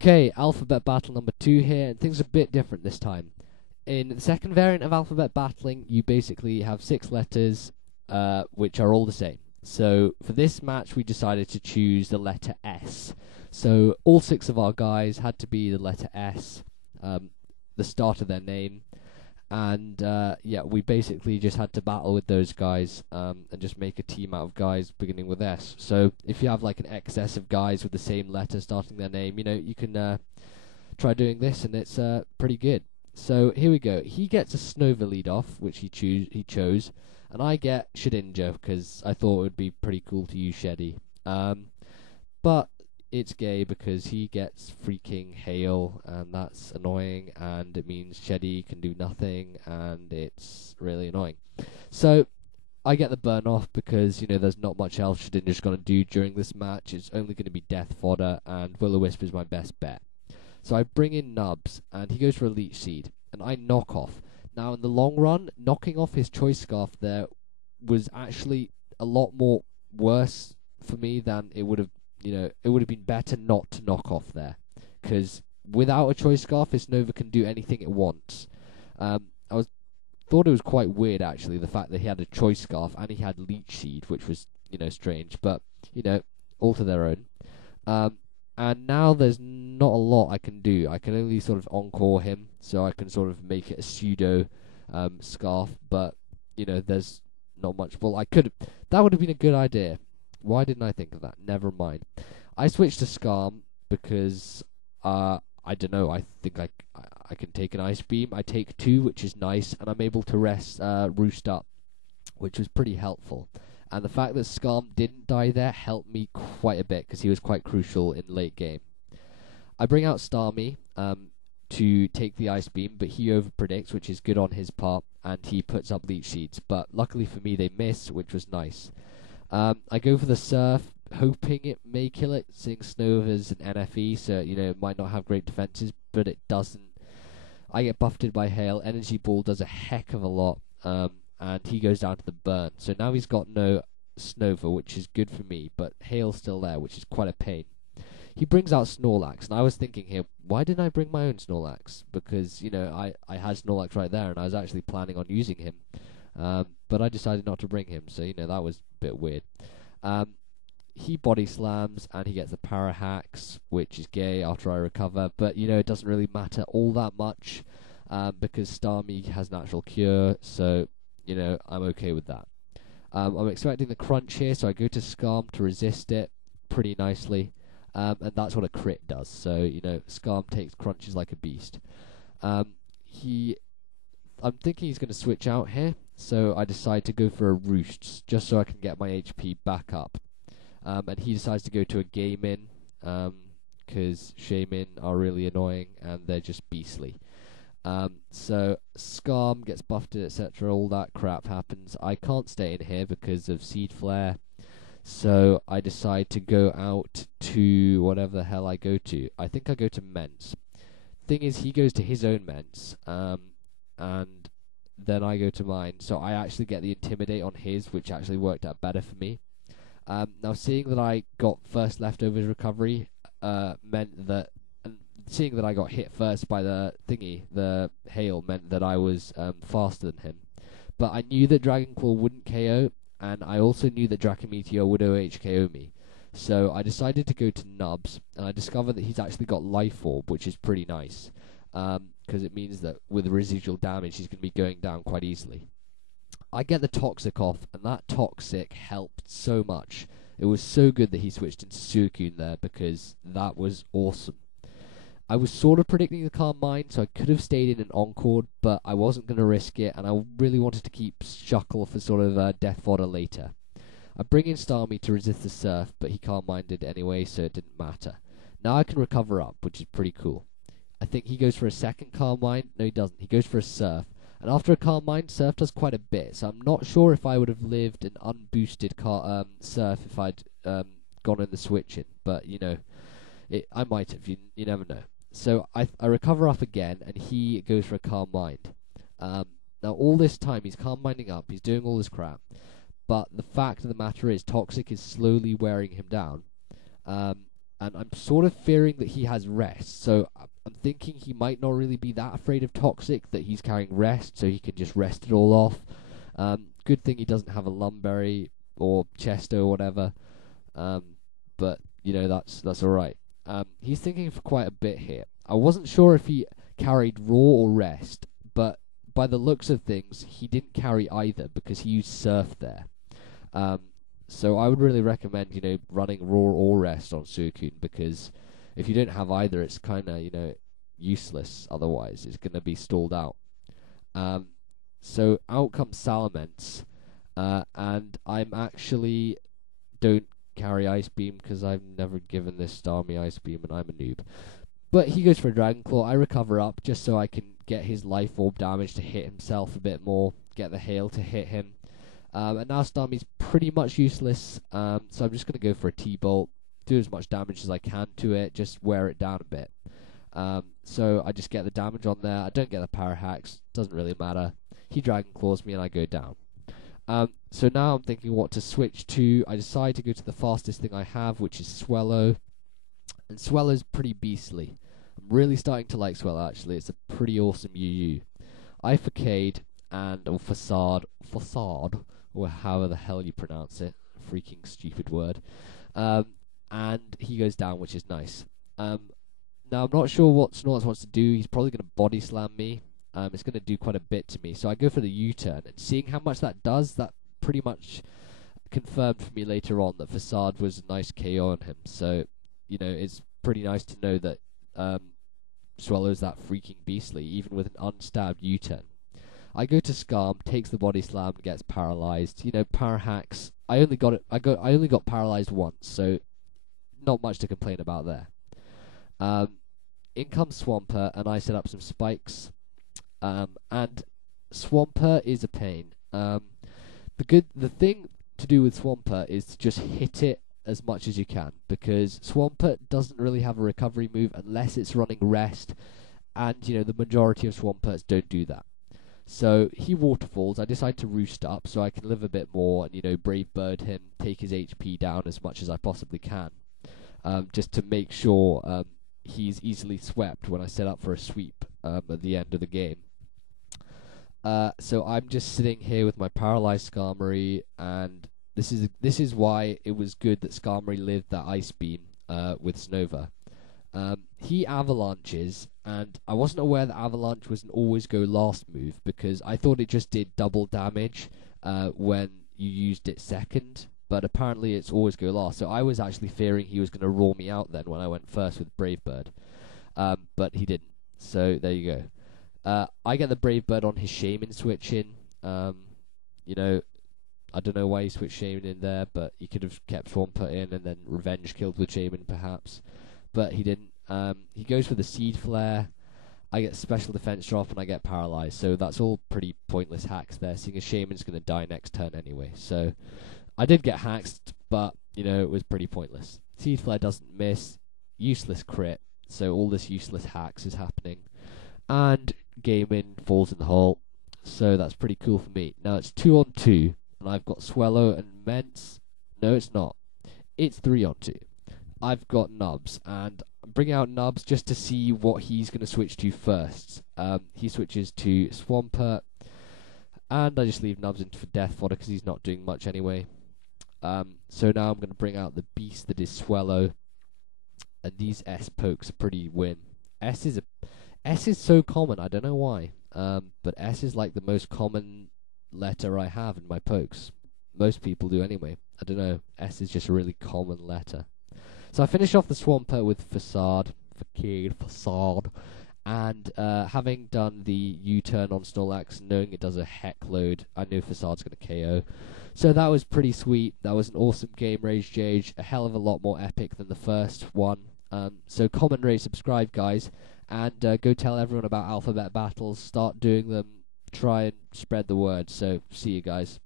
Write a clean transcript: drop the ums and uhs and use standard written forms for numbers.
Okay, alphabet battle number 2 here, and things are a bit different this time. In the second variant of alphabet battling, you basically have 6 letters, which are all the same. So for this match, we decided to choose the letter S. So all 6 of our guys had to be the letter S, the start of their name, and yeah, we basically just had to battle with those guys, and just make a team out of guys beginning with S. So if you have like an excess of guys with the same letter starting their name, you can try doing this, and it's pretty good. So here we go. He gets a SNOVER lead off, which he chose, and I get Shedinja because I thought it would be pretty cool to use Sheddy. But it's gay because he gets freaking hail, and that's annoying, and it means Sheddy can do nothing, and it's really annoying. So I get the burn off because, there's not much else Shedinja's going to do during this match. It's only going to be death fodder, and Will-O-Wisp is my best bet. So I bring in Nubs, and he goes for a Leech Seed, and I knock off. Now, in the long run, knocking off his Choice Scarf there was actually a lot more worse for me than it would have. It would have been better not to knock off there, because without a Choice Scarf, his Nova can do anything it wants. Thought it was quite weird, actually, the fact that he had a Choice Scarf and he had Leech Seed, which was, strange, but, all to their own. And now there's not a lot I can do. I can only sort of encore him, so I can sort of make it a pseudo scarf, but, there's not much. Well, that would have been a good idea. Why didn't I think of that? Never mind. I switched to Scarm because, I don't know, I think I can take an Ice Beam. I take 2, which is nice, and I'm able to rest Roost up, which was pretty helpful. And the fact that Scarm didn't die there helped me quite a bit, because he was quite crucial in late game. I bring out Starmie to take the Ice Beam, but he overpredicts, which is good on his part, and he puts up Leech Seeds. But luckily for me, they miss, which was nice. I go for the Surf, hoping it may kill it, seeing SNOVER's an NFE, so, it might not have great defenses, but it doesn't. I get buffeted by Hail, Energy Ball does a heck of a lot, and he goes down to the burn. So now he's got no SNOVER, which is good for me, but Hail's still there, which is quite a pain. He brings out Snorlax, and I was thinking here, why didn't I bring my own Snorlax? Because, I had Snorlax right there, and I was actually planning on using him. But I decided not to bring him, so, that was a bit weird. He body slams, and he gets the Para Hacks, which is gay after I recover, but, it doesn't really matter all that much, because Starmie has Natural Cure, so, I'm okay with that. I'm expecting the Crunch here, so I go to Scarm to resist it pretty nicely, and that's what a crit does, so, Scarm takes Crunches like a beast. I'm thinking he's going to switch out here, so I decide to go for a Roost, just so I can get my HP back up. And he decides to go to a Game-In, because Shaman are really annoying, and they're just beastly. So Scarm gets buffed, etc., all that crap happens. I can't stay in here because of Seed Flare, so I decide to go out to whatever the hell I go to. I think I go to Mence. Thing is, he goes to his own Mence, and then I go to mine, so I actually get the Intimidate on his, which actually worked out better for me. Now, seeing that I got first leftovers recovery meant that, seeing that I got hit first by the thingy, the hail, meant that I was faster than him. But I knew that Dragon Claw wouldn't KO, and I also knew that Draco Meteor would OHKO me. So I decided to go to Nubs, and I discovered that he's actually got Life Orb, which is pretty nice, because it means that with residual damage, he's going to be going down quite easily. I get the Toxic off, and that Toxic helped so much. It was so good that he switched into Suicune there, because that was awesome. I was sort of predicting the Calm Mind, so I could have stayed in an Encore, but I wasn't going to risk it, and I really wanted to keep Shuckle for sort of death fodder later. I bring in Starmie to resist the Surf, but he Calm Minded anyway, so it didn't matter. Now I can recover up, which is pretty cool. I think he goes for a second Calm Mind. No, he doesn't. He goes for a Surf. And after a Calm Mind, Surf does quite a bit, so I'm not sure if I would have lived an unboosted Surf if I'd gone in the switch-in, but, I might have. You never know. So I recover up again, and he goes for a Calm Mind. Now, all this time, he's Calm Minding up, he's doing all this crap, but the fact of the matter is, Toxic is slowly wearing him down. and I'm sort of fearing that he has rest. So I'm thinking he might not really be that afraid of Toxic, that he's carrying rest, so he can just rest it all off. Good thing he doesn't have a Lumberry or Chesto or whatever. But you know, that's all right. He's thinking for quite a bit here. I wasn't sure if he carried Raw or Rest, but by the looks of things, he didn't carry either because he used Surf there. So I would really recommend, you know, running Raw or Rest on Suicune, because if you don't have either, it's kind of, you know, useless. Otherwise, it's going to be stalled out. So out comes Salamence, and I'm actually don't carry Ice Beam because I've never given this Starmie Ice Beam and I'm a noob. But he goes for a Dragon Claw. I recover up just so I can get his Life Orb damage to hit himself a bit more, get the Hail to hit him. And now Starmie's pretty much useless, so I'm just going to go for a T-Bolt, do as much damage as I can to it, just wear it down a bit. So I just get the damage on there. I don't get the Power Hacks, doesn't really matter. He Dragon Claws me and I go down. So now I'm thinking what to switch to. I decide to go to the fastest thing I have, which is Swellow. And Swellow's pretty beastly. I'm really starting to like Swellow, actually. It's a pretty awesome UU. I Facade or Facade, or however the hell you pronounce it. Freaking stupid word. And he goes down, which is nice. Now, I'm not sure what Snorlax wants to do. He's probably going to Body Slam me. It's going to do quite a bit to me. So I go for the U-turn. And seeing how much that does, that pretty much confirmed for me later on that Facade was a nice KO on him. So, you know, it's pretty nice to know that Swellow's that freaking beastly, even with an unstabbed U-turn. I go to Scarm, takes the Body Slam, and gets paralyzed. You know, Power Hacks. I only got paralyzed once, so not much to complain about there. In comes Swampert, and I set up some spikes. And Swampert is a pain. The thing to do with Swampert is to just hit it as much as you can, because Swampert doesn't really have a recovery move unless it's running Rest, and you know the majority of Swamperts don't do that. So he waterfalls. I decide to roost up so I can live a bit more and, you know, Brave Bird him, take his HP down as much as I possibly can, just to make sure he's easily swept when I set up for a sweep at the end of the game. So I'm just sitting here with my paralyzed Skarmory, and this is why it was good that Skarmory lived that Ice Beam with SNOVER. He avalanches, and I wasn't aware that avalanche was an always go last move, because I thought it just did double damage when you used it second, but apparently it's always go last. So I was actually fearing he was going to roar me out then when I went first with Brave Bird, but he didn't. So there you go. I get the Brave Bird on his Shaman switch in. You know, I don't know why he switched Shaman in there, but he could have kept Swampert in and then Revenge killed with Shaman perhaps, but he didn't. He goes for the Seed Flare. I get Special Defense drop and I get paralyzed, so that's all pretty pointless hacks there, seeing as Shaman's going to die next turn anyway. So I did get hacked, but you know, it was pretty pointless. Seed Flare doesn't miss, useless crit, so all this useless hacks is happening, and Gaming falls in the hole, so that's pretty cool for me. Now it's 2-on-2, and I've got Swellow and Mence. No, it's not. It's 3-on-2. I've got Nubs, and I'm bringing out Nubs just to see what he's going to switch to first. He switches to Swampert, and I just leave Nubs in for Death Fodder because he's not doing much anyway. So now I'm going to bring out the beast that is Swellow, and these S pokes are pretty win. S is so common, I don't know why, but S is like the most common letter I have in my pokes. Most people do anyway. I don't know, S is just a really common letter. So I finish off the Swampert with Facade, and having done the U-turn on Snorlax, knowing it does a heck load, I knew Facade's going to KO. So that was pretty sweet. That was an awesome game, Rage Jage, a hell of a lot more epic than the first one. So comment, rate, subscribe, guys, and go tell everyone about Alphabet Battles. Start doing them. Try and spread the word. So see you guys.